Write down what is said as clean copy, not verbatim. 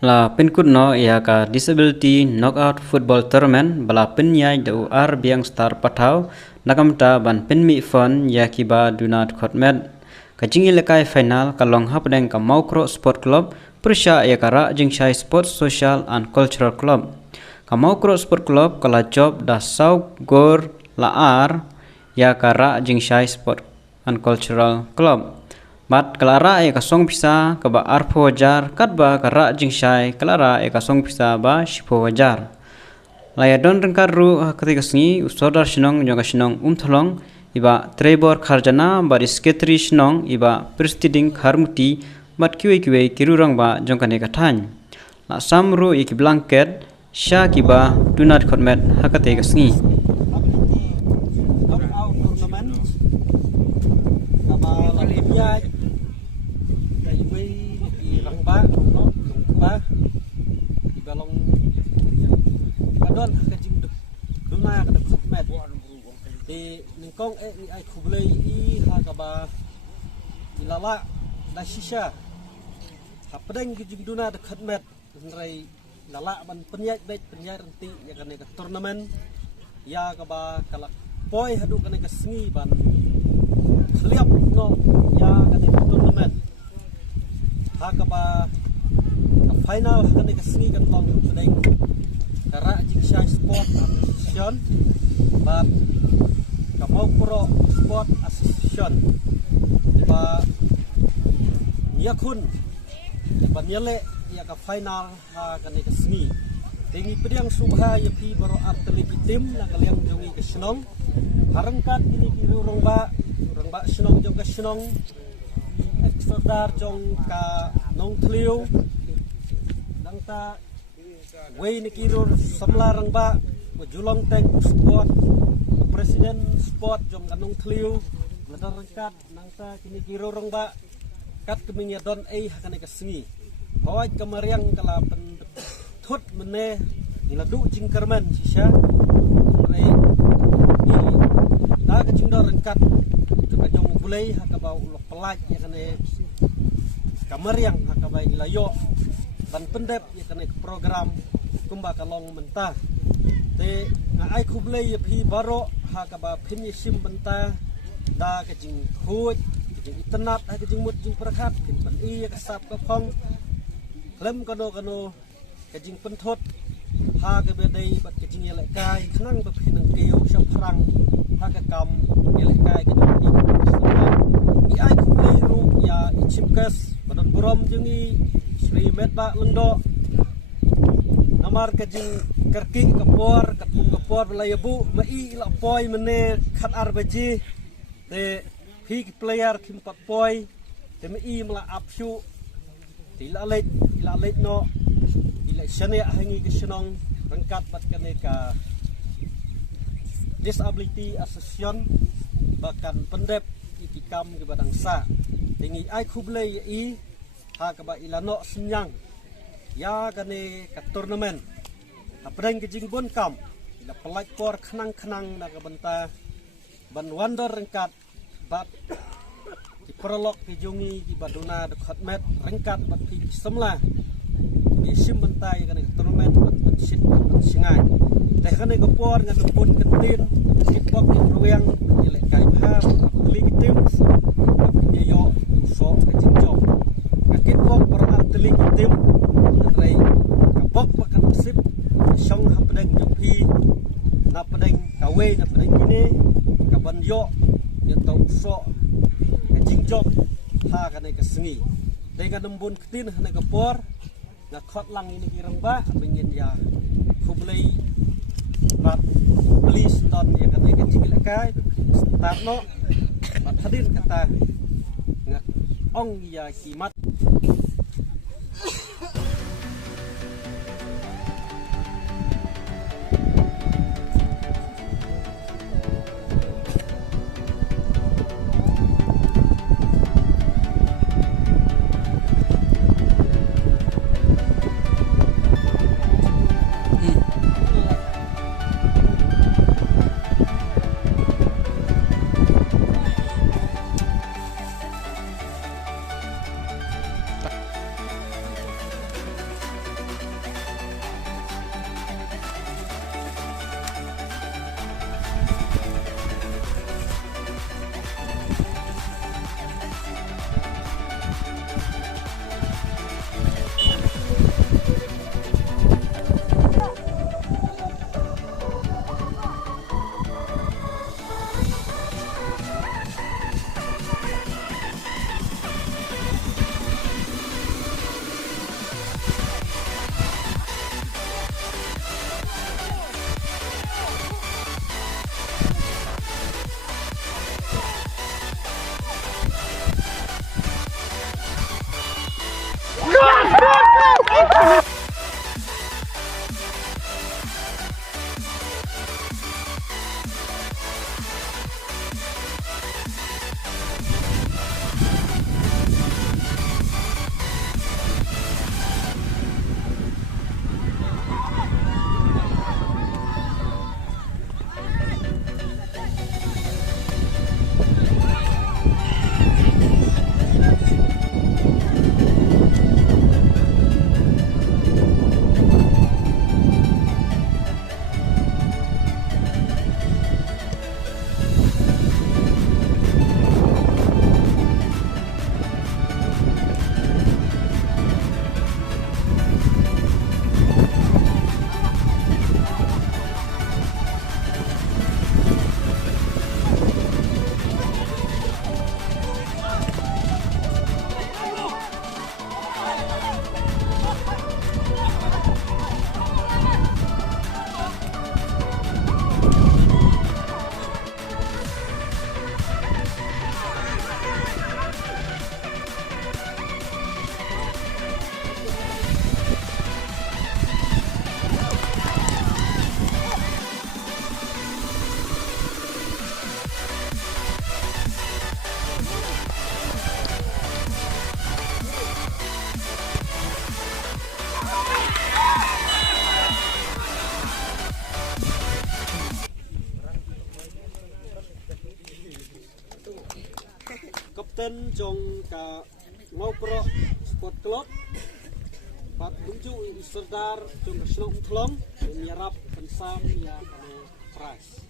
La penkut no ia ka disability knockout football tournament bala penyai do ar biang star patau nakamta ban penmi fon ya kiba dunat khotmet kajingi lekai final kalong hapdeng ka Maukro Sport Club Persya ya kara jingshai Sports Social and Cultural Club ka Maukro Sport Club kala job da sau gor la ar ya kara jingshai Sport and Cultural Club Mat kelara eka song pisa kaba arpo wajar katba kara jingshai kelara eka song pisa ba shipo wajar. Laya don rengkaru ketika sengi usodar sinong jonga sinong tholong iba Trevor Kharjana ba disketri sinong iba Pristiding Kharmuti mat kiwe kirurang ba jongka neka thany. La samru iki blanket sha kiba dunat khotmet hakate sengi. Badon kajing duna kada khotmet di ningkong ni ai khublei I hakaba ilala da shisha hapdeng kajing duna da khotmet nrai lala ban penyai bet penyai renti ya kan ka turnamen ya kaba kala poi hadu kan ka sengi ban khliap no ya kan ka turnamen hakaba ka final kan ka sengi kan long pedeng kara jingshai Sport Association bat ka Maukro Sport Association ba nyakun ba nyale ya ka final ha kan ka sengi tingi pediang subha ya pi baro atlet tim na kaliang jongi ka senong harangkat ini ki rong ba senong jong ka senong extradar jong ka nong tliu dangta Wei ni kirur samlarang ba julong tank sport presiden sport jong kanong tliu ladar rengkat nangsa kini kirurong ba kat keminya don hakane ka sengi bawaj kamariang kala pen thut mene niladu jingkarman sisya re ni ta ka jingdor rengkat ka jong bulai hakaba ulok pelaj yakane kamariang hakaba ilayo ban pendep yakane program kumba kalong mentah te ngai khublei phi baro hakaba phin sim mentah da ka jing khuj jing internet ha ka jing mut jing prakhat kin pan I ka sap ka phong klem kano ka jing penthot ha ka be dei bat ka jing yele kai khnang ba phin nang keu shap phrang ha ka kam yele kai ka jing I ai khublei ru ya chipkas badon burom jungi Sri Medba lendo namar kajing kerking kapor katung kapor belayabu mai ila poi mene khat arbaji te phi player kim pat poi te mai mala apsu ila leit no ila shane hangi ke shnong rangkat pat kane ka disability association bahkan pendep itikam ke badang sa tingi ai khublei I ha ka ba ilano senyang ya kane ka turnamen apreng ke jingbon kam ila pelaj por khnang na ka banta ban wonder rengkat bat di prolog ke jungi di baduna de khotmet rengkat bat pi semla di sim banta ya kane turnamen bat sit singai teh kane ko por ngan pun ketin sipok di ruang ile kai pha legitim yo so ke jingjong kakit pok per atlet tim rei kapok pakan sip song hapdeng jompi na pedeng kawe na pedeng kini kaban yo ya tau so ke jingjong ha kanai ke sengi dengan nembun ketin hana kapor na khot lang ini kirang ba mengin ya khublei bat please don ya kanai ke jingil kai start no bat hadir kata ngak ong ya kimat kapten jong ka mau pro sport club pat bunju serdar jong senong thlom menyerap pensam ya prize